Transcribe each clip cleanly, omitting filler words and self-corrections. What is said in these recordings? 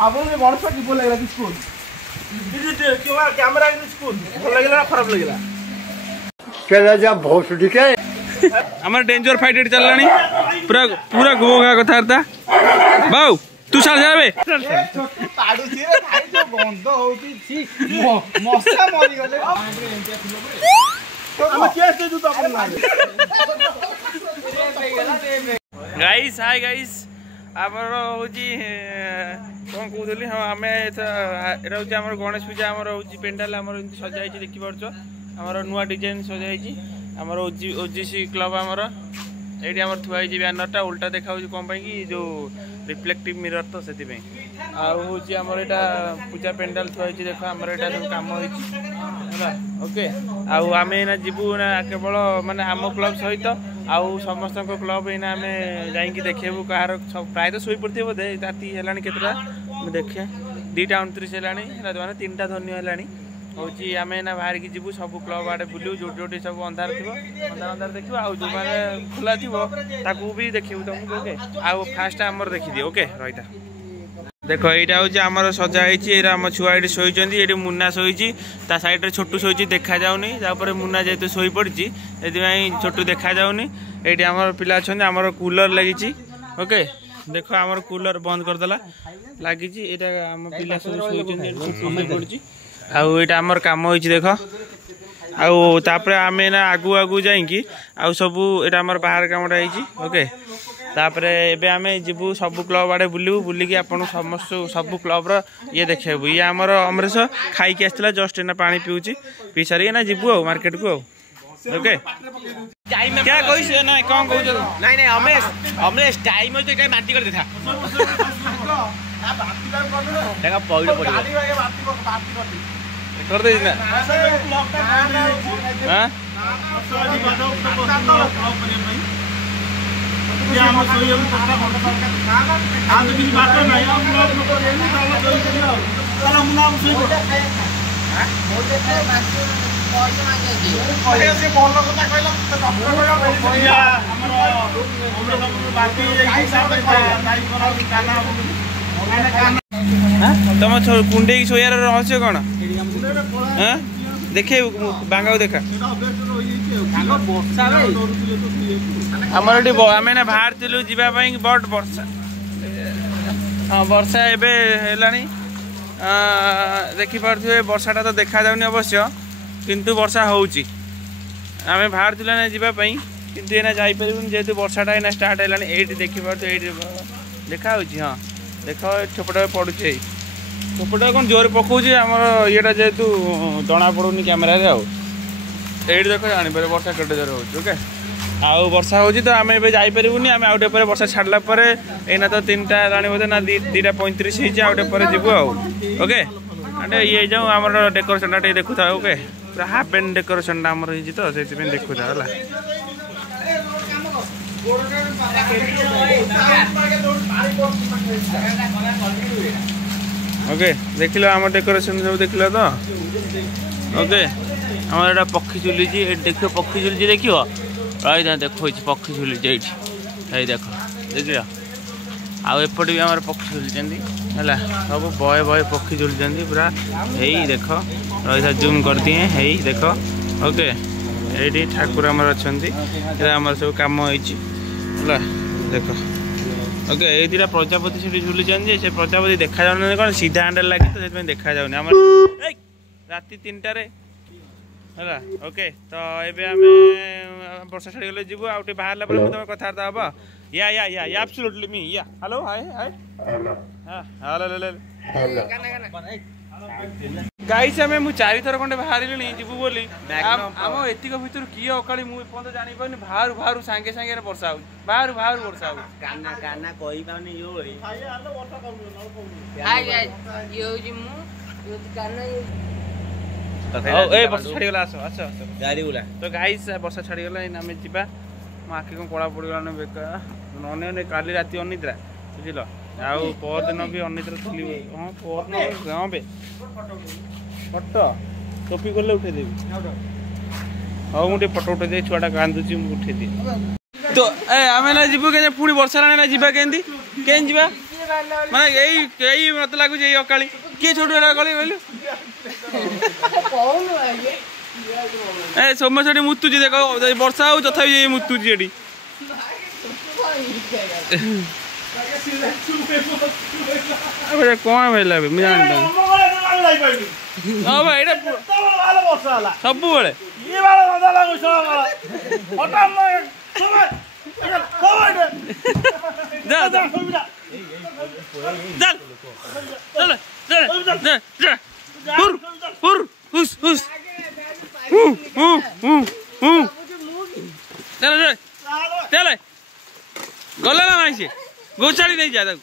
आपन वर्ष की बोल लागला स्कूल कैमरा स्कूल भल लागला खराब लागला केला जा भोसडी के हमर डेंजर फाइट चललानी पूरा पूरा गोगा कथारता बाऊ तू साल जाबे पाडू छी रे भाई जो बंद होती छी मस्सा मरी गले हम केस दे दू तो अपन गाइस हाय गाइस आमर होची कोन कहउली हम हमें एटा होची हमर गणेश पूजा हमर होची पेंडाल हमर सजाई छी देखि परछो हमर नुवा डिजाइन सजाई छी हमर ओजीसी क्लब हमर एटी हमर थुआई छी बैनरटा उल्टा देखाउ कोन पई की जो रिफ्लेक्टिव मिरर तो सेति पई आ होची हमर एटा पूजा पेंडाल थुआई छी देखो हमर एटा सब काम होई छी होला ओके आ आमे ना जिबु ना केवल माने हम क्लब सहित आउ समस्त क्लब एना आमे जाई की देखेबु कार प्राय तो सोई पड़थि बोधे राती हेलानी केतरा मैं देखे 2:29 हेलानी रात माने 3टा धन्य हेलानी होची आमे ना बाहर की जिबु सब क्लब आडे बुलिउ जोटी सब अंधार थिबो अंधार देखिबो आ जो माने खुला थिबो ताकू भी देखिबु तुमको ओके आ फास्ट हमर देखि दियो ओके रहिता देखो एटा होची हमर सजा हैची एरा हम छुआ एटी सोई चंदी एटी मुन्ना सोईची ता साइड रे छोटू सोईची देखा जाउनी जा पर मुन्ना जेतु सोई पड़ची एति भाई छोटू देखा जाउनी एटी हमर पिला छन हमर कूलर लागिची ओके देखो हमर कूलर बंद कर देला लागिची एटा हम पिला सोई चंदी सोई पड़ची आउ एटा हमर काम होईची देखो आउ तापरे आमे ना आगु आगु जाई की आउ सब एटा हमर बाहर कामडा हैची ओके तापरे एबे आमे जिबु सब क्लब आडे बुलिबु बुली की आपन समस्त सब क्लब रो ये देखेबु ये हमर अमरेश खाई के आस्तला जस्ट एना पानी पिउची पी सारी ना जिबु मार्केट को ओके टाइम क्या कहिस ना कोन कहू नहीं नहीं अमरेश टाइम हो तो काय माटी कर देथा देखा पौड़ पड़ी कर दे ना हां या हम सोई हम खाता खाता आज दिन बात नहीं हम लोग को देनी चलो मुना हम सोई हां मोटे से बाकी पैसा मांगे जी पैसे बोल कथा कहला डॉक्टर को या हमर सब बाकी हिसाब से दाई करा काना हां तुम कुंडे की सोयार रहस्य कोन हां देखे बांगाओ देखा हमर एटी आमे ना बाहर तिलु जिबा पई बट वर्षा हां वर्षा एबे हेलानी देखि परथुए वर्षाटा तो देखा जाउनी अवश्य किंतु वर्षा होउची आमे बाहर तिला ना जिबा पई किंतु एना जाई परिबुन जेतु वर्षाटा एना स्टार्ट हेलानी एटी देखि परथु एटी देखा होउची हां देखो ठोपडा पडुची ठोपडा कोन जोर पकोची हमर येटा जेतु दणा पडुनी कैमरा रे आउ एटी देखो जानि पर वर्षा कटे जोर होउची ओके आउ वर्षा होची तो आमे एबे जाई परिबुनी आमे आउटे पर वर्षा छाडला पर एना तो 3टा रानी बोदे ना 2:35 हिची आउटे पर जिबु आउ ओके अटे ये जाऊ हमर डेकोरेशन टे देखु था ओके पूरा हाफ एंड डेकोरेशन हमर हिची तो सेति पे देखु था हला ओके देखिलो हमर डेकोरेशन सब देखिलो तो ओके हमर एटा पक्षी झुली जी देखियो पक्षी झुली देखियो राई दा देखो पक्षी झुली जाइठी एई देखो देखियो आ एपटे भी हमर पक्षी झुली जंदी हला सब बय बय पक्षी झुली जंदी पूरा एई देखो राई दा जूम कर दिए एई देखो ओके एडी ठाकुर हमर अछंदी एरा हमर सब काम होईची हला देखो ओके ए दिरा प्रजापति सेठी झुली जंदी से प्रजापति देखा जाउन कोन सीधा हैंडल लागी तो सेत में देखा जाउन हमर ए राती 3टा रे हला ओके तो एबे हमें वर्षा छाड़ी गले जीवो आउटे बाहरला पर तुम कथारता हबा या एब्सोल्युटली मी या हेलो हाय हाय हां हेलो ले गाइस हमें मु 4 थर कोंडे बाहरिलनी जीवु बोली हम एतिक भितर की अकाली मु पन जानि पनी बाहर सांगे सांगे रे वर्षा आउ बाहर वर्षा आउ काना कोई पानी यो रे हालो वर्षा कम हाय यो जी मु यो काना ए वर्षा छाड़ी गला आसो गाड़ी उला तो गाइस वर्षा छाड़ी गला हमें जिबा म आखि को कोळा पड़ी गला न बेका नने काली राती अनिद्रा बुझिलो आउ पर दिन भी अनिद्रा थली हां पर न गांव बे फोटो टोपी कोले उठे देबी हां मुटे फोटो उठे दे छुआटा कांदुची मु उठे दे तो ए हमें ना जिबु के पूरी वर्षा राणे ना जिबा केंदी केन जिबा ମାନେ ଏଇ ମତେ ଲାଗୁଛି ଏଇ ଅକାଳି କିଏ ଛୋଟ ଅକାଳି କହିଲୁ ଏ ସୌମ୍ୟ ସେଠି ମୁତୁଛି ଦେଖ ବର୍ଷା ହଉ ତଥାପି ଏଇ ମୁତୁଛି ଏଠି କଣ ଭାଇଲା ମୁଁ ଜାଣିନି ହଁ ଭାଇ ଏଇଟା ସବୁବେଳେ ଗଲା ନା ନାଇଁ ସେ ଗୋଛାଡ଼ି ନେଇ ଯା ତାକୁ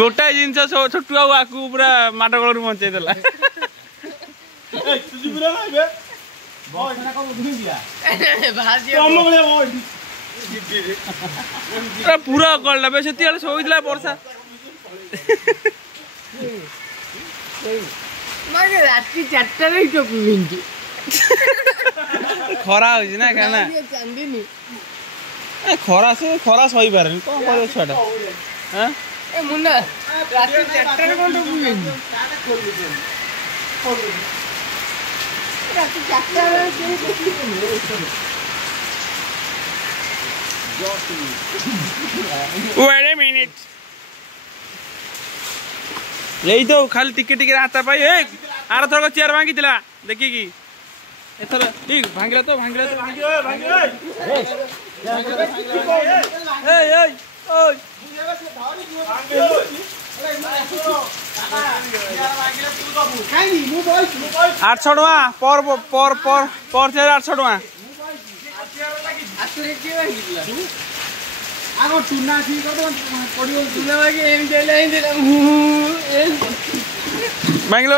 ଗୋଟାଏ ଜିନିଷ ଛୋଟୁ ଆଉ ଆକୁ ପୁରା ମାଡ଼ ଗୋଳରୁ ବଞ୍ଚେଇ ଦେଲା ପୁରା ଅକଳଟା ବେ ସେତିକି ଶୋଇଥିଲା ବର୍ଷା ରାତି 4টাରେ ଟୋପି ପିନ୍ଧି ଖରା ହଉଛି ନା କାନା ଖରା ଖରା ସହିପାରେନି କଣ କରିବ ଛୁଆଟା ମୁନା ରାତି 4টাରେ କଣ ଟୋପି ପିନ୍ଧି ରାତି 4টাରେ Wait a minute. यही तो खाली टिके टिके हाथ पाई आर थर चेयर भांगी देखी कि एथर ठीक भांगला तो आठ सौ पर चेयर 800 टका आगो टुना ठीक हो पड़ियो तुला बाकी एम चला इन दिला भांगला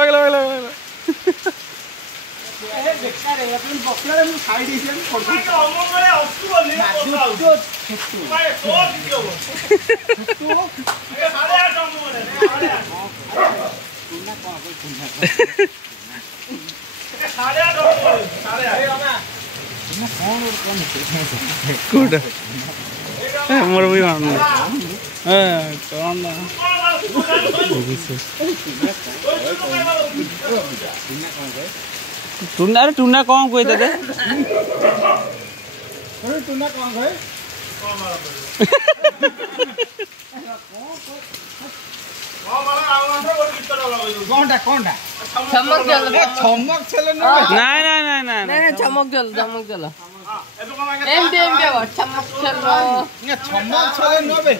ए बेकार है अपन बकला मु साइड हिसे पड़ो अमंगले अस्तु बोली छट्टू भाई तो दियो छट्टू ए 8.5 अमंगले 8.5 टुना कोन कोई टुना 8.5 अमंगले 8.5 गुड मोर भी मान कौन टूना अरे टूना कौन कोई दे टुना कोन गए कोनटा चमक जल नहीं चमक जल एम के चमक चल छमक छले नबे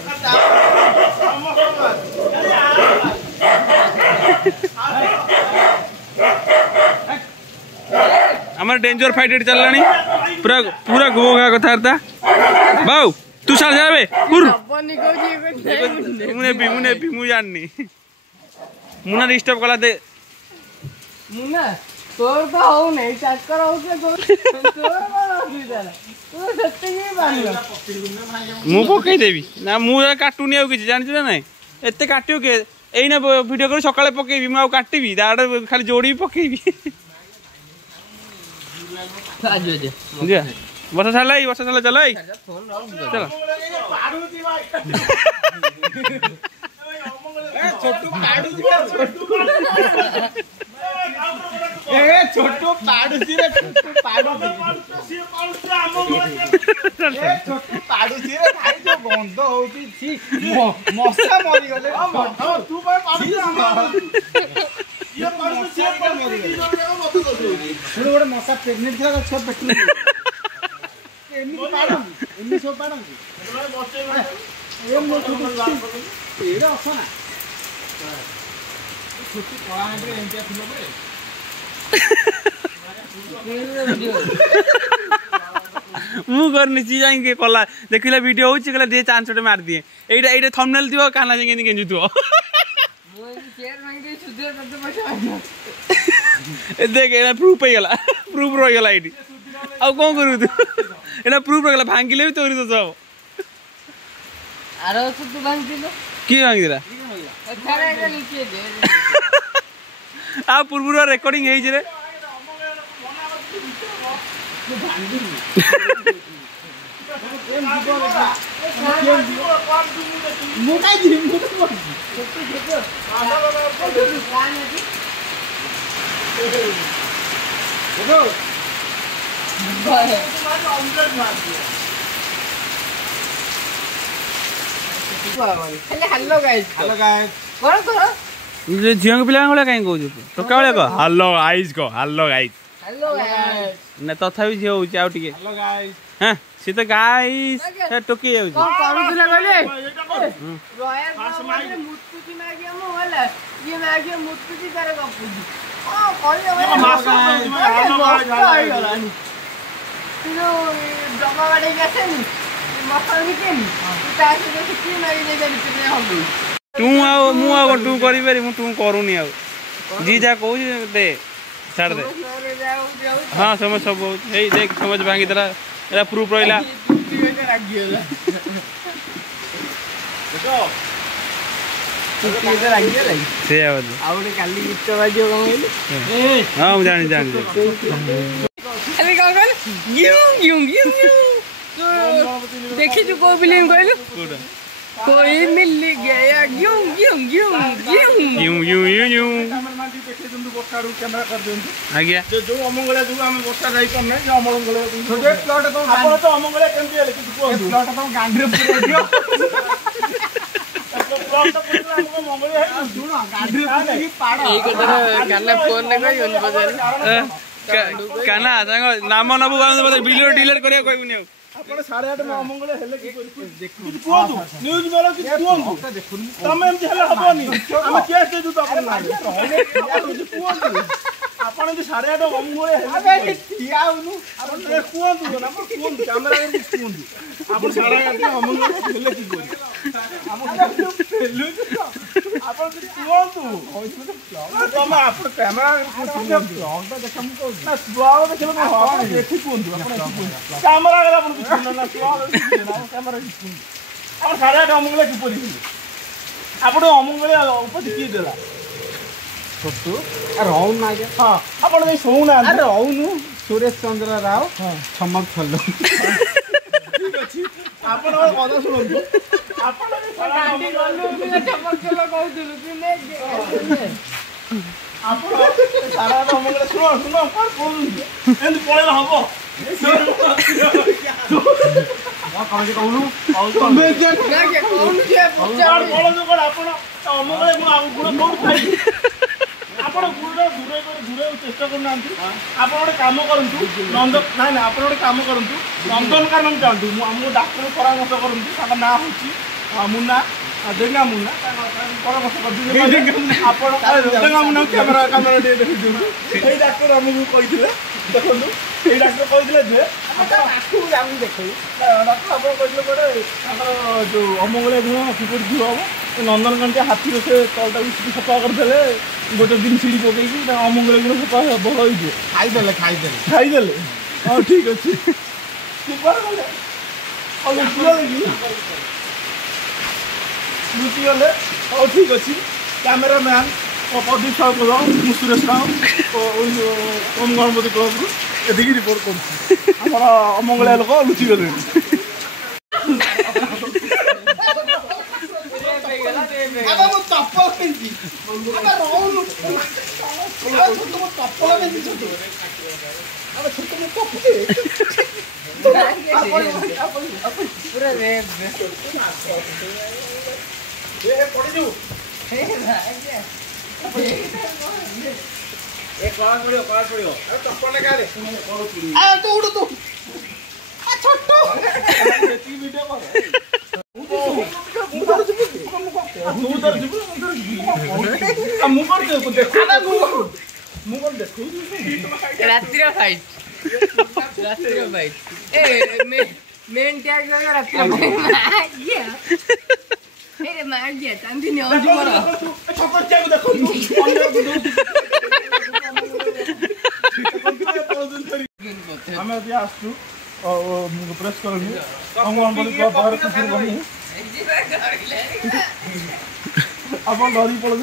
हमार डेंजर फाइट चललानी पूरा गोगा कथारता बाऊ तू साल जाबे पुर मुने भी मु जाननी मुना डिस्टर्ब कला दे मुना तोर तो हो नहीं चक्कर हो के तोर असुविधा तू सत्य ही बांध मु पकई देबी ना मु काटुनी आ किछि जानछ ना नहीं एते काटियो के एइना वीडियो कर सकाळे पकेबी मु आ काटिबी दाड खाली जोड़ी पकेबी आजो जे जा वर्षा चलाई चलाई चलो छोटू पाडुची रे भाई जो गंध होती छी मशा मरी गले तू भाई ये पाडुची से मरी गले गोटे मशा प्रेग्नेंट थिला छ पेट एनी सब पाडम ए मो एरा असना छोटी कला हांडे एंटिया थिलो बे मु करनी चीज आइके कला देखिला वीडियो होची कला दे चांस छोटे मार दिए एटा थंबनेल दियो काना जेंगे गेंजु दियो मो शेयर मांगे सुधर करते पैसा देख एना प्रूफ हो गला एटी आ कोन करू तू एना प्रूफ हो गला भांगिले भी तोरी तो सब आरो तू भांग दिलो की भांग दिला अठारे का नीचे दे आ पूर्व रिकॉर्डिंग हेई जे रे हेलो गाइस करो करो झील पिला कहीं कौच टोका भाया कह हेलो गाइस कह हेलो गाइस हेलो गाइस ना तथापि झील होउची आउ टिके हेलो गाइस हां सी तो गाइस टोकी जाउची कौन करूला कहले रॉयल माने मुत्तुकी मागिया मो वाला ये मागिया मुत्तुकी करे गपुजी ओ कहले डबा गाड़ी गसे नी मसल निकेनी तासे देखि की मागी दे बितने हम तू आओ मु आओ तू करी बेरी मु तू करूनी आओ जी जा कहू दे छाड़ दे हां समझ सब हे देख समझ भांगी देला एला प्रूफ रहिला से आवाज आउडे काली गीत बाजियो कहले हां मु जानी जानी अरे का कहले गिउ गिउ गिउ देखि जो को फिल्म कहले कोई मिल गया गिउ गिउ गिउ गिउ यूं यूं यूं यूं कैमरामैन जी देखे दंदु बोटा रू कैमरा कर दंदु आज्ञा जो अमंगला जो हम बोटा जाई करने जो अमंगला छोटे प्लॉट तो आपण तो अमंगला केमती हेले कि को प्लॉट तो गांडरे पूरा दियो प्लॉट तो पूरा हमको मंगले है सुनो गांडरे पूरा की पाड़ एक कदर काला फोन ने कहि उन बजार काना संग नाम नबु वीडियो डिलीट करिया कहबुनी आपण 8:30 में अमंगले हेले कि देखु कोदु न्यूज वाला कि कोदु तमे एमती हेले हबनी हम केस दे दु तो आपण ना आपण जे 8:30 अमंगले हेले अबे ठिया उनु आपण कोदु ना कोदु कैमरा में कोदु आपण 8:30 अमंगले हेले कि कोदु आपण हेलु आपण कोदु तमे आपण कैमरा कोदु ब्लॉग देखम को ना ब्लॉग देखम को आपण एठी कोदु आपण कैमरा गला आपण ना ब्लॉग कैमरा आपण 8:30 अमंगले कि पड़ी आपण अमंगले उपति की देला छोटू रहू ना आज्ञा हां आपण नहीं सोउ ना अरे रहूनु सुरेश चंद्र राव छमक छल्लो ठीक अछि आपण और कथा सुनंतु आपण गाड़ी गलु बिना चपक चलो कहउतु तू ने आपण सारा अमंगले सुनो सुनो पर कोन एंद पळेला हबो कौन कहूनु तमे जे ना के कौन जे चार बोलो जो कर आपण अमंगले मु गुण कोन खाइ आपण गुण दूरे कर दूरे चेष्टा करना आपण ओटे काम करंतु नंद नाही ना आपण ओटे काम करंतु नंदनकानन जांतु मु हमको डॉक्टर परामर्श करंतु ताका ना होची मुन्ना देगा मुन्ना परामर्श कर दिले आपण देगा मुन्ना कैमरा कैमरा दे देखि दिउ एई डॉक्टर हमको कहिथिले देखंतु एई डॉक्टर कहिथिले जे आपण आखु जाम देखै डॉक्टर आपण कहिथिले पडे हमर जो अमंगले गुण किपर दिउ हम नंदनकानन के हाथी से तलटा भी सफा कर देले गोटे दिन सीढ़ी पकई अमंगले गुण सफा भल हो खाई देले हाँ ठीक अच्छे लुचि गले हाँ ठीक अच्छे कैमेरा मैन प्रदीप साहु मु सुरेश राव ओम गणपति क्लब रु एदिकी रिपोर्ट कर अमंगलिया लोक लुचि गले रात्रि फाइट ए मेन टैग लगा रात्रि फाइट मार दिया चांदी ने और मारा छकर क्या देखो हम अभी आसु प्रेस करनी अंगनवाड़ी को बाहर कुकुर बनी आपण डरी पड़ू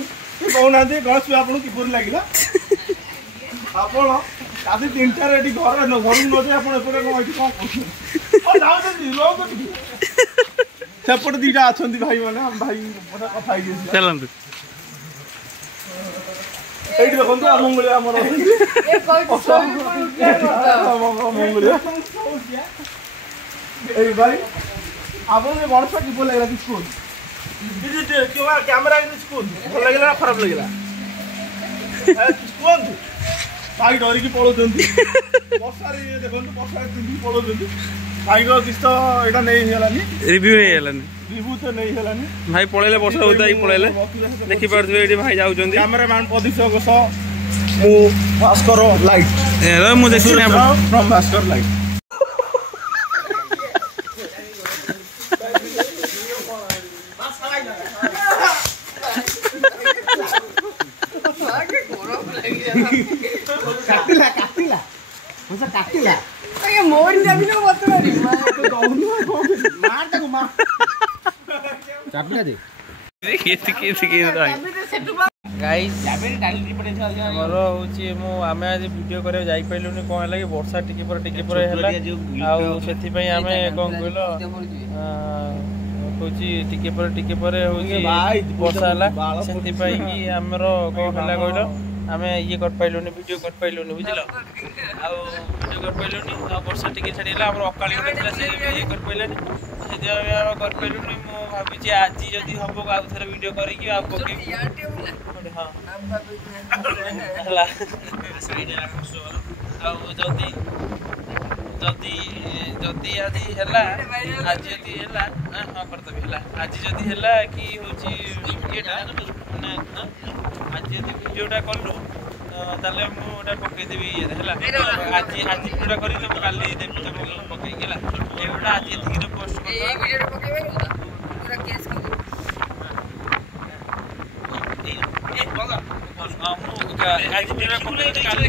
कहना गणेश आपन किपर लगिला आपण ରାତି 3ଟାରେ ଏଠି ଘରେ ଘରକୁ ନ ଯାଇ ଆପଣ ଏପଟେ କଣ ଏଠି କଣ କରୁଛନ୍ତି? ଯାଉଛନ୍ତି ରହୁଛନ୍ତି ସେପଟେ ଦିଟା ଅଛନ୍ତି ଭାଇମାନେ ଆମ ଭାଇ କଥା ହେଇଯାଇଛି ଚାଲନ୍ତୁ ଏଇଠି ଦେଖନ୍ତୁ ଅମଙ୍ଗଳିଆ ଆମର ଅମଙ୍ଗଳିଆ ଏଇ ଭାଇ ଆପଣ ଗଣେଶ କିପରି ଲାଗିଲା କିଛି କୁହନ୍ତୁ କ୍ୟାମେରା କିଛି କୁହନ୍ତୁ ଭଲ ଲାଗିଲା ନା ଖରାପ ଲାଗିଲା କୁହନ୍ତୁ ଭାଇ ଡରିକି ପଳଉଛନ୍ତି ବର୍ଷାରେ ଦେଖନ୍ତୁ ବର୍ଷାରେ ପିନ୍ଧିକି ପଳଉଛନ୍ତି ଭାଇଙ୍କ କିଛି ତ ଏଇଟା ନେଇ ହେଇଗଲାନି ରିଭ୍ୟୁ ହେଇଗଲାନି ରିଭ୍ୟୁ ତ ନେଇ ହେଇଗଲାନି ଭାଇ ପଳେଇଲେ ବର୍ଷା ଓଦା ହେଇକି ପଳେଇଲେ ଦେଖିପାରୁଥିବେ ଏଇଠି ଭାଇ ଯାଉଛନ୍ତି କ୍ୟାମେରାମ୍ୟାନ ପ୍ରଦୀପଙ୍କ ସହ ମୁଁ ଭାସ୍କର ଲାଇଟ୍ ମୁଁ ଦେଖିନି ଫ୍ରମ୍ ଭାସ୍କର ଲାଇଟ୍ କାଟିଲା କାଟିଲା କାଟିଲା ମୋରି ଯାବି ନା ମତେ ମାରି ମାର ତାକୁ ମାର ଚାପିଲା ଦେ ଆମର ହଉଛି ଆମେ ଆଜି ଭିଡ଼ିଓ କରିବାକୁ ଯାଇପାରିଲୁନି କ'ଣ ହେଲା କି ବର୍ଷା ଟିକେ ପରେ ହେଲା ଆଉ ସେଥିପାଇଁ ଆମେ କ'ଣ କହିଲ ହଉଛି ଟିକେ ପରେ ହଉଛି ବର୍ଷା ହେଲା ସେଥିପାଇଁ କି ଆମର କ'ଣ ହେଲା କହିଲ ଆମେ ଇଏ କରିପାରିଲୁନି ଭିଡ଼ିଓ କରିପାରିଲୁନି ବୁଝିଲ ଆଉ ଭିଡ଼ିଓ କରିପାରିଲୁନି ଆଉ ବର୍ଷା ଟିକେ ଛାଡ଼ିଗଲା ଆମର ଅକାଳି ଗୋଟେ ଥିଲା ସେ ଇଏ କରିପାରିଲାନି ସେଥିପାଇଁ ଆମେ କରିପାରିଲୁନି ମୁଁ ଭାବିଛି ଆଜି ଯଦି ହବ ଆଉ ଥରେ ଭିଡ଼ିଓ କରିକି ଆଉ ପକେଇବି ହଁ ହେଲା ଆଉ ଯଦି ଆଜି ହେଲା ହଁ କରିଦେବି ହେଲା ଆଜି ଯଦି ହେଲା କି ହେଉଛି ଇଏଟା ମାନେ ଆଜି ଯଦି ଭିଡ଼ିଓଟା କଲୁ ତାହେଲେ ମୁଁ ଏଇଟା ପକେଇଦେବି ଇଏରେ ହେଲା ଆଜି ଭିଡ଼ିଓଟା କରିକି ମୁଁ କାଲି ଦେବି ତମକୁ ପକେଇକି ହେଲା ଏ ଭିଡ଼ିଓଟା ଆଜି ଏତିକିରେ ପୋଷ୍ଟ କରିଦେବା ମୁଁ ଆଜି ଭିଡ଼ିଓଟା ପକେଇକି କାଲି